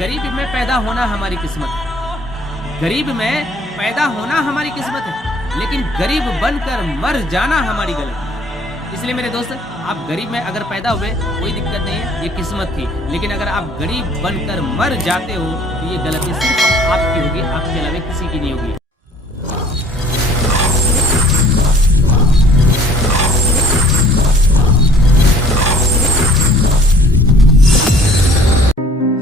गरीब में पैदा होना हमारी किस्मत है। गरीब में पैदा होना हमारी किस्मत है, लेकिन गरीब बनकर मर जाना हमारी गलती है। इसलिए मेरे दोस्त, आप गरीब में अगर पैदा हुए कोई दिक्कत नहीं है, ये किस्मत थी। लेकिन अगर आप गरीब बनकर मर जाते हो तो ये गलती सिर्फ आपकी होगी, आपके अलावा किसी की नहीं होगी।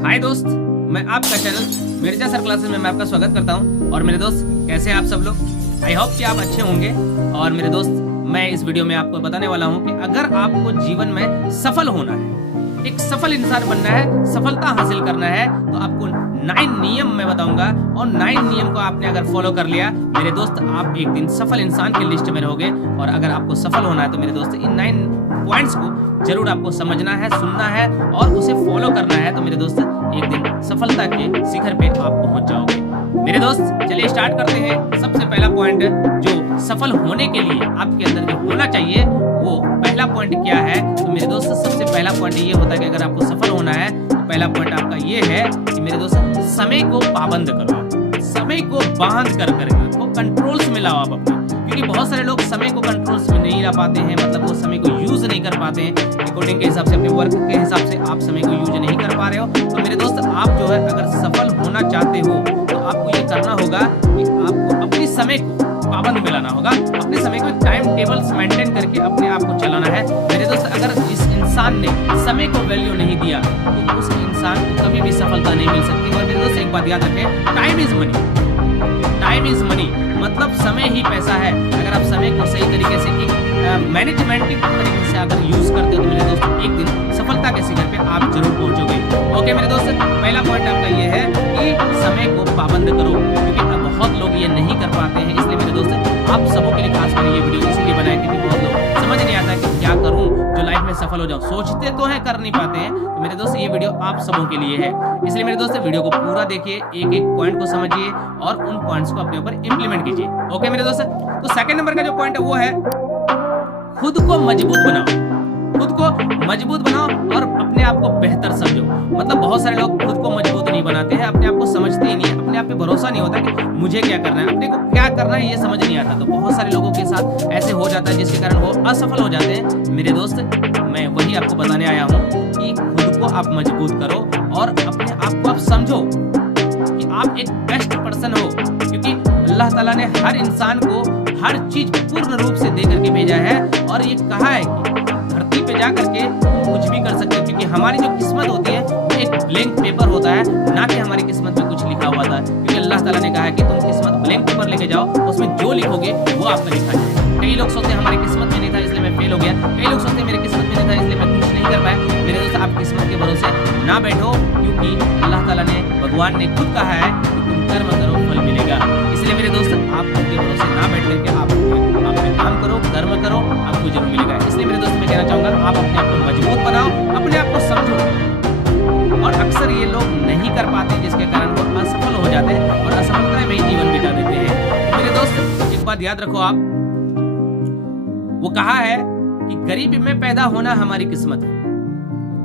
हाय दोस्त, मैं आपका चैनल मिर्जा सर क्लासेस में मैं आपका स्वागत करता हूं। और मेरे दोस्त, कैसे हैं आप सब लोग? आई होप कि आप अच्छे होंगे। और मेरे दोस्त, मैं इस वीडियो में आपको बताने वाला हूं कि अगर आपको जीवन में सफल होना है, एक सफल इंसान बनना है, सफलता हासिल करना है, तो आपको 9 नियम मैं बताऊंगा। और 9 नियम को आपने अगर फॉलो कर लिया मेरे दोस्त, आप एक दिन सफल इंसान की लिस्ट में रहोगे। और अगर आपको सफल होना है तो मेरे दोस्त, इन 9 पॉइंट्स को जरूर आपको समझना है, सुनना है और उसे फॉलो करना है। तो मेरे दोस्त, एक दिन सफलता के शिखर पे आप पहुंच जाओगे। मेरे दोस्त, चलिए स्टार्ट करते हैं। सबसे पहला पॉइंट जो सफल होने के लिए आपके अंदर जो होना चाहिए, वो पहला पॉइंट क्या है? तो मेरे दोस्त, सबसे पहला पॉइंट ये होता है कि अगर आपको सफल होना है तो पहला पॉइंट आपका ये है कि मेरे दोस्त, समय को पाबंद करो। समय को बांध कर वो कंट्रोल्स में लाओ आप अपने। क्योंकि बहुत सारे लोग समय को कंट्रोल्स में नहीं ला पाते हैं, मतलब वो समय को यूज नहीं कर पाते हैं अकॉर्डिंग के हिसाब से, अपने वर्क के हिसाब से आप समय को यूज नहीं कर पा रहे हो। तो मेरे दोस्त, आप जो है अगर सफल होना चाहते हो तो आपको ये करना होगा कि आपको अपने समय को पाबंद में लाना होगा। अपने समय को टाइम टेबल्स मेंटेन करके अपने आप को चलाना है। मेरे दोस्त, अगर जिस इंसान ने समय को वैल्यू नहीं दिया तो उस इंसान को कभी भी सफलता नहीं मिल सकती। और मेरे दोस्त, एक बात याद रखें, time is money. Time is money मतलब समय ही पैसा है। अगर आप समय को सही तरीके से एक मैनेजमेंट के तरीके से अगर यूज करते हो तो मेरे दोस्त, एक दिन सफलता के शिखर पे आप जरूर पहुंचोगे। ओके मेरे दोस्त, पहला पॉइंट आपका ये है कि समय को पाबंद करो। क्योंकि बहुत लोग ये नहीं कर पाते हैं। इसलिए मेरे दोस्त, आप सबों के लिए खास कर ये वीडियो इसलिए बनाया क्योंकि बहुत लोग समझ नहीं आता कि क्या करूं जो लाइफ में सफल हो जाऊं। सोचते तो है, कर नहीं पाते हैं। तो मेरे दोस्त, ये वीडियो आप सबों के लिए है। इसलिए मेरे दोस्त, वीडियो को पूरा देखिए, एक एक पॉइंट को समझिए और उन पॉइंट्स को अपने ऊपर इंप्लीमेंट कीजिए। ओके मेरे दोस्त, तो सेकंड नंबर का जो पॉइंट है वो है खुद को मजबूत बनाओ। खुद को मजबूत बनाओ और अपने आप को बेहतर समझो। मतलब बहुत सारे लोग खुद को मजबूत नहीं बनाते हैं, अपने आप को समझते ही नहीं है, अपने आप पे भरोसा नहीं होता कि मुझे क्या करना है, अपने को क्या करना है ये समझ नहीं आता। तो बहुत सारे लोगों के साथ ऐसे हो जाता है जिसके कारण वो असफल हो जाते हैं। मेरे दोस्त, मैं वही आपको बताने आया हूँ कि खुद को आप मजबूत करो और अपने आप को आप समझो कि आप एक बेस्ट पर्सन हो। क्योंकि अल्लाह ताला ने हर इंसान को हर चीज पूर्ण रूप से दे करके भेजा है। और ये कहा है कि धरती पे जा करके कुछ भी कर सकते हो। क्योंकि हमारी जो किस्मत होती है वो एक ब्लैंक पेपर होता है, ना कि हमारी किस्मत में कुछ लिखा हुआ था। क्योंकि अल्लाह ताला ने कहा है कि तुम किस्मत ब्लैंक पेपर लेके जाओ, उसमें जो लिखोगे वो आपका लिखा जाएगा। कई लोग सोचते हैं हमारी किस्मत में नहीं था इसलिए मैं फेल हो गया। कई लोग सोचते हैं मेरी किस्मत में नहीं था इसलिए मैं कुछ नहीं कर पाया। मेरे दोस्त, आप किस्मत के भरोसे ना बैठो। क्योंकि अल्लाह ताला ने, भगवान ने खुद कहा है कि तुम कर्म करो फल मिलेगा। इसलिए मेरे दोस्त, आप उनके भरोसे ना बैठ करके आप अपने काम करो, कर्म करो, आपको जरूर मिलेगा। इसलिए मेरे दोस्त, मैं कहना चाहूंगा आप अपने आप को मजबूत बनाओ, अपने आप को समझो। और अक्सर ये लोग नहीं कर पाते जिसके कारण वो असफल हो जाते हैं और असफलता में ही जीवन बिता देते हैं। तो मेरे दोस्त, एक बात याद रखो, आप वो कहा है कि गरीब में पैदा होना हमारी किस्मत है।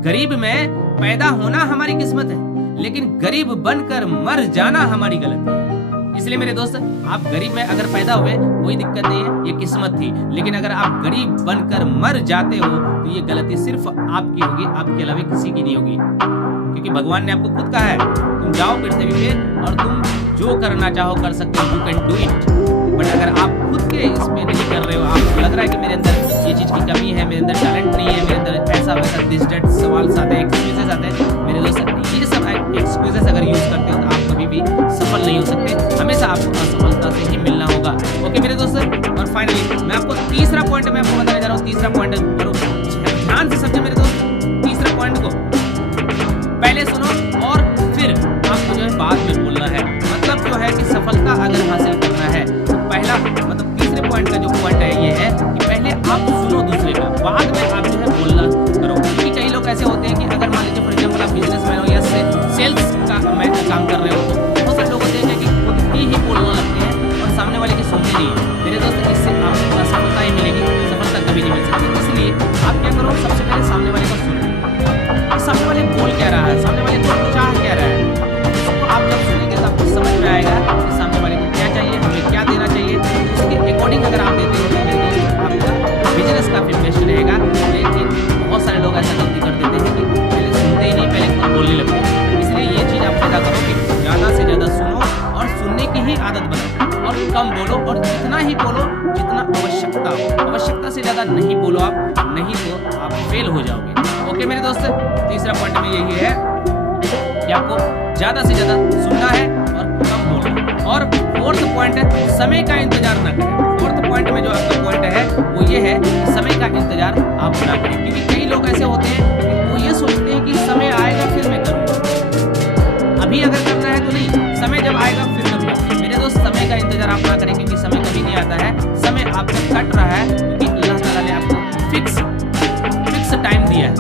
गरीब में पैदा होना हमारी किस्मत है, लेकिन गरीब बनकर मर जाना हमारी गलती है। इसलिए मेरे दोस्त, आप गरीब में अगर पैदा हुए कोई दिक्कत नहीं है, ये किस्मत थी। लेकिन अगर आप गरीब बनकर मर जाते हो तो ये गलती सिर्फ आपकी होगी, आपके अलावा किसी की नहीं होगी। क्योंकि भगवान ने आपको खुद कहा है तुम जाओ पृथ्वी पे और तुम जो करना चाहो कर सकते हो, you can do it. But अगर आप खुद के इस पे नहीं कर रहे हो, आपको लग रहा है कि मेरे अंदर ये चीज की कमी है, मेरे अंदर टैलेंट नहीं है, मेरे अंदर ऐसा वैसा दिस दैट सवाल आते हैं, एक्सक्यूजेस आते हैं। मेरे दोस्त, ये सब एक्सक्यूजेस अगर यूज करते हो तो आप कभी भी सफल नहीं हो सकते। हमेशा आपको असफलता से ही मिलना होगा। ओके मेरे दोस्त, और फाइनली मैं आपको तीसरा पॉइंट मैं आपको बताने जा रहा हूँ। तीसरा पॉइंट करो, ध्यान से समझे मेरे दोस्त। तीसरा पॉइंट को पहले सुनो और फिर आपको जो है बाद में बोलना है। मतलब जो है कि सफलता अगर हासिल करना है तो पहला मतलब तीसरे पॉइंट का जो पॉइंट है ये है कि पहले आप सुनो दूसरे का, बाद में आप जो है बोलना करो। क्योंकि कई लोग ऐसे होते हैं कि अगर मान लीजिए फॉर एग्जाम्पल आप बिजनेसमैन हो या सेल्स का काम कर रहे हो, तो बहुत सारे लोग होते हैं कि खुद ही बोलने लगते हैं और सामने वाले की सुनते नहीं है। मेरे दोस्त, इससे आपको असफलता ही मिलेगी, सफलता कभी नहीं मिल सकती। इसलिए वादा करो कि ज़्यादा से ज़्यादा सुनो और सुनने की ही आदत बनाओ और कम बोलो और जितना ही बोलो जितना आवश्यकता हो। आवश्यकता से ज़्यादा नहीं बोलो आप, नहीं तो आप फेल हो जाओगे। ओके मेरे दोस्त, तीसरा पॉइंट में यही है कि आपको ज़्यादा से ज़्यादा सुनना है और कम बोलना। और फोर्थ पॉइंट है समय का इंतजार ना करें। फोर्थ पॉइंट में जो आपका पॉइंट है वो ये है कि समय का इंतजार आप ना करें, क्योंकि कई लोग ऐसे होते हैं कि वो ये सोचते हैं कि समय आएगा फिर मैं करूँगा, अभी अगर करना है तो नहीं, समय जब आएगा फिर करूँगा। मेरे दोस्त समय का इंतजार आप ना करें, क्योंकि समय कभी नहीं आता है, समय आपसे कट रहा है, क्योंकि अल्लाह ताला ने आपको फिक्स टाइम दिया है,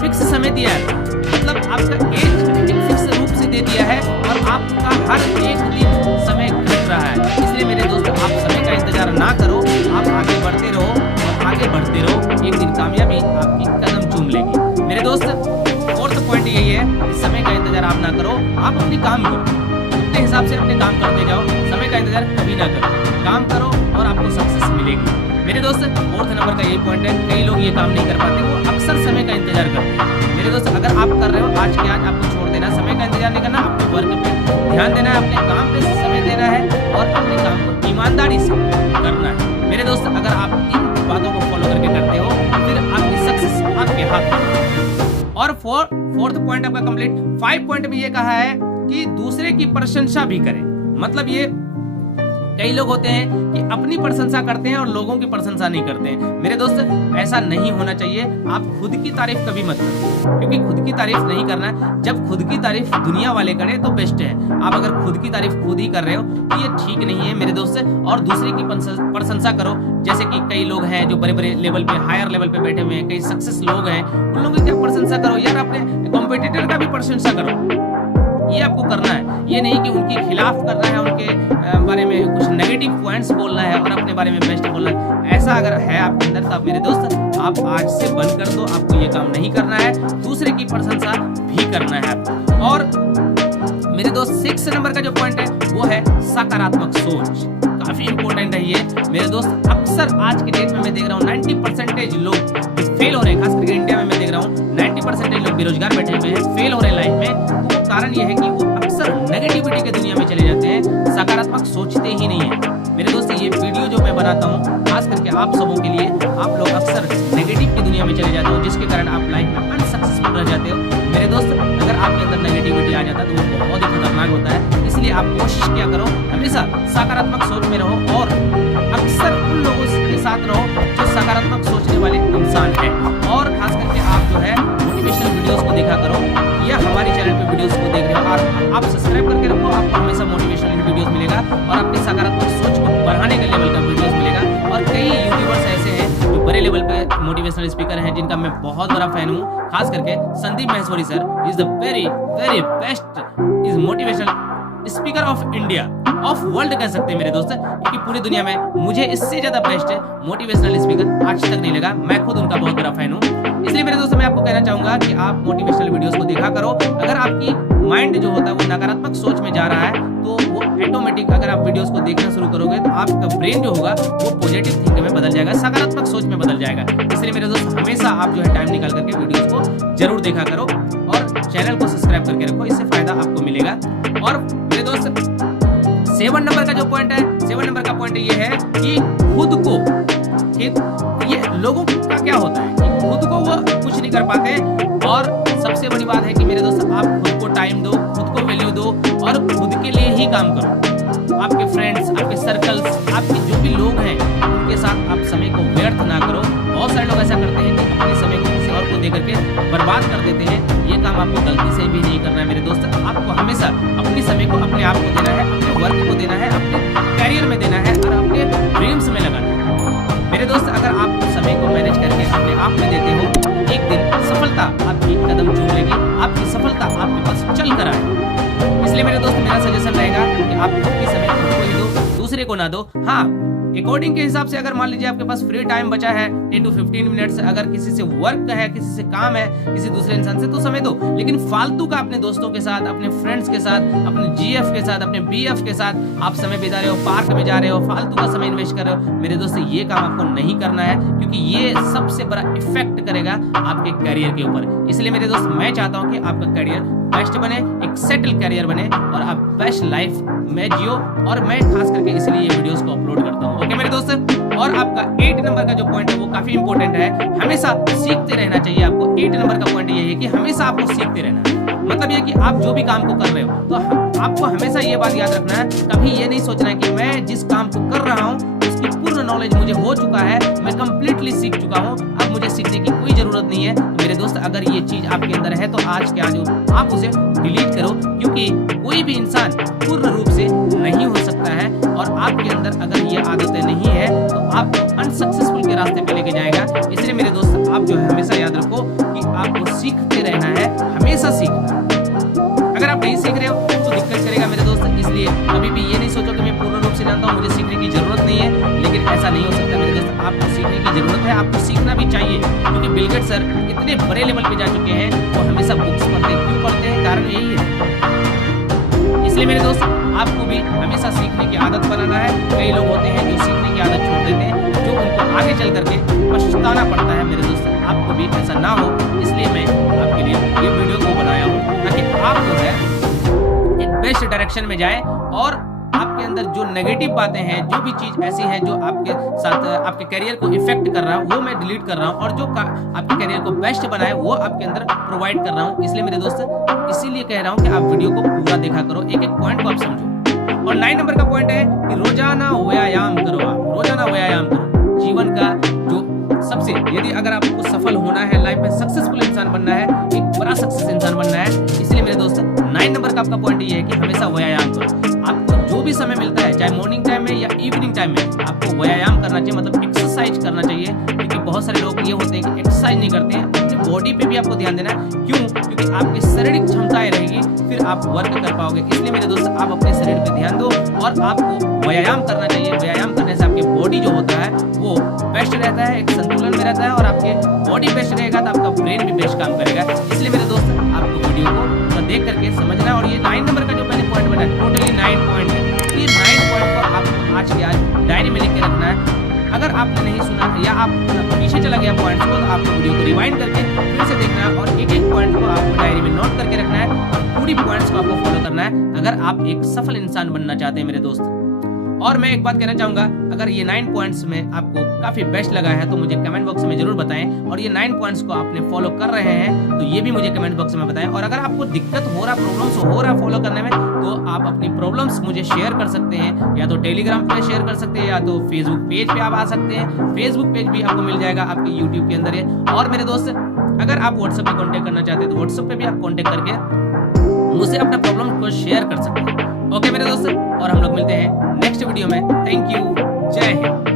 फिक्स समय दिया है, मतलब आपका एज एक फिक्स रूप से दे दिया है और आपका हर एक दिन समय घट रहा है। इसलिए मेरे दोस्त आप समय का इंतजार ना करो, आप आगे बढ़ते रहो और आगे बढ़ते रहो, एक दिन कामयाबी आपकी कदम चूम लेगी। मेरे दोस्त फोर्थ पॉइंट यही है कि समय का इंतजार आप ना करो, आप अपनी काम करो, अपने हिसाब से अपने काम करते जाओ, समय का इंतजार कभी ना करो, काम करो और आपको सक्सेस मिलेगी। मेरे दोस्त फोर्थ नंबर का यही पॉइंट है, कई लोग ये काम नहीं कर पाते, वो अक्सर समय का इंतजार करते हैं। मेरे दोस्त अगर आप कर रहे हो आज के आज आपको छोड़ देना, समय का इंतजार नहीं करना, आपको वर्क पे ध्यान देना है, अपने काम पे समय देना है और अपने काम को ईमानदारी से करना है। मेरे दोस्त अगर आप इन बातों को फॉलो करके करते हो फिर आपकी सक्सेस आपके हाथ में। और फोर्थ पॉइंट आपका कंप्लीट। 5 पॉइंट में ये कहा है कि दूसरे की प्रशंसा भी करें। मतलब ये कई लोग होते हैं कि अपनी प्रशंसा करते हैं और लोगों की प्रशंसा नहीं करते हैं। मेरे दोस्त ऐसा नहीं होना चाहिए, आप खुद की तारीफ कभी मत करो, क्योंकि खुद की तारीफ नहीं करना है। जब खुद की तारीफ दुनिया वाले करें तो बेस्ट है। आप अगर खुद की तारीफ खुद ही कर रहे हो तो ये ठीक नहीं है मेरे दोस्त। और दूसरे की प्रशंसा करो, जैसे कि कई लोग हैं जो बड़े बड़े लेवल पे, हायर लेवल पे बैठे हुए हैं, कई सक्सेस लोग हैं, उन लोगों की क्या प्रशंसा करो यार, अपने कॉम्पिटिटर का भी प्रशंसा करो, ये आपको करना है। ये नहीं कि उनके खिलाफ करना है, उनके बारे में कुछ नेगेटिव पॉइंट्स बोलना है और अपने बारे में बेस्ट बोलना है। ऐसा अगर है आपके अंदर तो मेरे दोस्त आप आज से बंद कर दो, आपको ये काम नहीं करना है, दूसरे की प्रशंसा भी करना है आपको। और मेरे दोस्त 6 नंबर का जो पॉइंट है वो है सकारात्मक सोच। काफी इंपॉर्टेंट है ये मेरे दोस्त। अक्सर आज के डेट में मैं देख रहा हूँ 90% लोग फेल हो रहे हैं, खास करके इंडिया में मैं देख रहा हूँ 90% लोग बेरोजगार बैठे हुए हैं, फेल हो रहे हैं लाइफ में। तो वो कारण ये है कि वो अक्सर नेगेटिविटी के दुनिया में चले जाते हैं, सकारात्मक सोचते ही नहीं है। मेरे दोस्त ये वीडियो जो मैं बनाता हूँ खास करके आप सबों के लिए, आप लोग अक्सर नेगेटिव की दुनिया में चले जाते हो, जिसके कारण आप लाइफ में अनसक्सेसफुल रह जाते हो। मेरे दोस्त अगर आपके अंदर नेगेटिविटी आ जाता है तो वो बहुत ही खतरनाक होता है। इसलिए आप कोशिश क्या करो, हमेशा सकारात्मक सोच में रहो और अक्सर उन लोगों के साथ रहो जो सकारात्मक सोचने वाले इंसान हैं। और खास करके आप जो है मोटिवेशनल वीडियोस को देखा करो, या हमारे चैनल पे वीडियोस को देख रहे हो और आप सब्सक्राइब करके रखो, आपको हमेशा मोटिवेशनल वीडियोस मिलेगा और आपकी सकारात्मक सोच को बढ़ाने के लेवल का वीडियोस मिलेगा। और कई यूट्यूबर्स ऐसे हैं जो बड़े लेवल पे मोटिवेशनल स्पीकर हैं, जिनका मैं बहुत बड़ा फैन हूँ। खास करके Sandeep Maheshwari sir is the very very best is motivational speaker of India, of world कह सकते हैं मेरे दोस्त, क्योंकि पूरी दुनिया में मुझे इससे ज्यादा बेस्ट मोटिवेशनल स्पीकर आज तक नहीं लगा। मैं खुद उनका बहुत बड़ा फैन हूँ। इसलिए मेरे दोस्तों मैं आपको कहना चाहूंगा कि आप मोटिवेशनल वीडियोस को देखा करो। अगर आपकी माइंड जो होता है वो नकारात्मक सोच में जा रहा है तो वो ऑटोमेटिक, अगर आप वीडियोस को देखना शुरू करोगे तो आपका ब्रेन जो होगा वो पॉजिटिव थिंकिंग में बदल जाएगा, सकारात्मक सोच में बदल जाएगा। इसलिए मेरे दोस्त हमेशा आप जो है टाइम निकाल करके वीडियोस को जरूर देखा करो और चैनल को सब्सक्राइब करके रखो, इससे फायदा आपको मिलेगा। और मेरे दोस्त 7 नंबर का जो पॉइंट है, 7 नंबर का पॉइंट ये है कि खुद को, ये लोगों का क्या होता है कि खुद को वो कुछ नहीं कर पाते। और सबसे बड़ी बात है कि मेरे दोस्त आप खुद को टाइम दो, खुद को वैल्यू दो और खुद के लिए ही काम करो। आपके फ्रेंड्स, आपके सर्कल्स, आपके जो भी लोग हैं उनके साथ आप समय को व्यर्थ ना करो। बहुत सारे लोग ऐसा करते हैं कि अपने समय को किसी और को दे करके बर्बाद कर देते हैं। ये काम आपको गलती से भी नहीं करना है मेरे दोस्त। आपको हमेशा अपने समय को अपने आप को देना है, अपने वर्क को देना है, अपने कैरियर में देना है और अपने ड्रीम्स में लगाना है। मेरे दोस्त अगर आप समय को मैनेज करके अपने आप में देते हो, एक दिन सफलता आपकी कदम चूम लेगी, आपकी सफलता आपके पास चल कर आएगी। इसलिए मेरे दोस्त मेरा सजेशन रहेगा कि आप खुद की समय खुद को ही दो, दूसरे को ना दो। हाँ, अकॉर्डिंग के हिसाब से अगर मान लीजिए आपके पास फ्री टाइम बचा है 10 to 15 मिनट्स, अगर किसी से वर्क है, किसी से काम है, किसी दूसरे इंसान से, तो समय दो। लेकिन फालतू का अपने दोस्तों के साथ, अपने फ्रेंड्स के साथ, अपने जीएफ के साथ, अपने बीएफ के साथ आप समय बिता रहे हो, पार्क में जा रहे हो, फालतू का समय इन्वेस्ट कर रहे हो, मेरे दोस्त ये काम आपको नहीं करना है, क्योंकि ये सबसे बड़ा इफेक्ट करेगा आपके करियर के ऊपर। इसलिए मेरे दोस्त मैं चाहता हूँ कि आपका करियर बेस्ट बने, एक सेटल करियर बने और आप बेस्ट लाइफ में जियो। और मैं खास करके इसलिए ये वीडियोस को अपलोड करता हूँ। ओके मेरे दोस्त, और आपका 8 नंबर का जो पॉइंट है वो काफी इंपॉर्टेंट है। हमेशा सीखते रहना चाहिए आपको। 8 नंबर का पॉइंट ये है कि हमेशा आपको सीखते रहना है। मतलब ये कि आप जो भी काम को कर रहे हो तो आपको हमेशा ये बात याद रखना है, कभी ये नहीं सोचना है कि मैं जिस काम को कर रहा हूँ उसकी पूर्ण नॉलेज मुझे हो चुका है, मैं कंप्लीटली सीख चुका हूँ, अब मुझे सीखने की कोई जरूरत नहीं है। तो मेरे दोस्त, अगर ये चीज आपके अंदर है तो आज के आज आप उसे डिलीट करो, क्योंकि कोई भी इंसान पूर्ण रूप से नहीं हो सकता है। और आपके अंदर अगर ये आदतें नहीं है तो आप अनसक्सेसफुल के रास्ते पे लेके जाएगा। इसलिए मेरे दोस्त, आप जो है हमेशा याद रखो कि आपको सीखते रहना है, हमेशा सीखना। अगर आप नहीं सीख रहे हो तो दिक्कत करेगा मेरे दोस्त। इसलिए कभी भी ये नहीं सोचो कि मैं पूर्ण रूप से जानता हूँ, मुझे सीखने की जरूरत नहीं है। लेकिन ऐसा नहीं हो सकता मेरे दोस्त, आपको सीखने की जरूरत है, आपको सीखना भी चाहिए। क्योंकि बिल गेट्स सर इतने बड़े लेवल पे जा चुके हैं, वो हमेशा बुक्स पढ़ते हैं। क्यों पढ़ते हैं? कारण यही है। इसलिए मेरे दोस्त, आपको भी हमेशा सीखने की आदत बनाना है। कई लोग होते हैं जो सीखने की आदत छोड़ देते हैं, जो उनको आगे चल करके पछताना पड़ता है। मेरे दोस्त, आपको भी ऐसा ना हो, इसलिए मैं आपके लिए ये वीडियो को बनाया हूँ, ताकि आप जो है एक बेस्ट डायरेक्शन में जाए और आपके अंदर जो नेगेटिव बातें हैं, जो भी चीज ऐसी है जो आपके साथ आपके करियर को इफेक्ट कर रहा है, वो मैं डिलीट कर रहा हूँ। और जो आपके करियर को बेस्ट बनाए वो आपके अंदर प्रोवाइड कर रहा हूँ। इसलिए मेरे दोस्त, इसीलिए कह रहा हूँ कि आप वीडियो को पूरा देखा करो, एक एक पॉइंट को आप समझो। और 9 नंबर का पॉइंट है कि रोजाना व्यायाम करो। आप रोजाना व्यायाम करो। जीवन का जो सबसे, यदि अगर आपको सफल होना है, लाइफ में सक्सेसफुल इंसान बनना है, एक बड़ा सक्सेस इंसान बनना है, इसलिए मेरे दोस्त 9 नंबर का आपका पॉइंट ये है कि हमेशा व्यायाम करो। आपको जो भी समय मिलता है, चाहे मॉर्निंग टाइम में या इवनिंग टाइम में, आपको व्यायाम करना चाहिए, मतलब एक्सरसाइज करना चाहिए। क्योंकि बहुत सारे लोग ये होते हैं कि एक्सरसाइज नहीं करते हैं। अपनी बॉडी पे भी आपको ध्यान देना है। क्यों? क्योंकि आपकी शारीरिक क्षमताएं रहेगी, फिर आप वर्क कर पाओगे। इसलिए मेरे दोस्त, आप अपने शरीर पे ध्यान दो और आपको व्यायाम करना चाहिए। व्यायाम करने से आपकी बॉडी जो होता है वो बेस्ट रहता है, एक संतुलन में रहता है। और आपके बॉडी बेस्ट रहेगा तो आपका ब्रेन भी बेस्ट काम करेगा। इसलिए मेरे दोस्त, आपको वीडियो को देख करके समझना है। और ये 9 नंबर का जो मैंने पॉइंट बना है, टोटली 9 पॉइंट है। ये 9 पॉइंट को आपको आज के आज डायरी में लिख के रखना है। अगर आपने नहीं सुना या आप पीछे चला गया पॉइंट्स को, तो आपको वीडियो को रिवाइंड करके फिर से देखना है और एक एक पॉइंट को आपको डायरी में नोट करके रखना है और पूरी पॉइंट्स को आपको फॉलो करना है, अगर आप एक सफल इंसान बनना चाहते हैं मेरे दोस्त। और मैं एक बात कहना चाहूंगा, अगर ये 9 पॉइंट्स में आपको काफी बेस्ट लगा है तो मुझे कमेंट बॉक्स में जरूर बताएं। और ये 9 पॉइंट्स को आपने फॉलो कर रहे हैं तो ये भी मुझे कमेंट बॉक्स में बताएं। और अगर आपको दिक्कत हो रहा, प्रॉब्लम्स हो रहा फॉलो करने में, तो आप अपनी प्रॉब्लम्स मुझे शेयर कर सकते हैं। या तो टेलीग्राम पे शेयर कर सकते हैं, या तो फेसबुक पेज पे आप आ सकते हैं। फेसबुक पेज भी आपको मिल जाएगा आपके यूट्यूब के अंदर है। और मेरे दोस्त, अगर आप व्हाट्सएप पे कॉन्टेक्ट करना चाहते हैं तो व्हाट्सएप पे भी आप कॉन्टेक्ट करके मुझसे अपना प्रॉब्लम को शेयर कर सकते हैं। ओके मेरे दोस्त, और हम लोग मिलते हैं नेक्स्ट वीडियो में। थैंक यू, जय हिंद।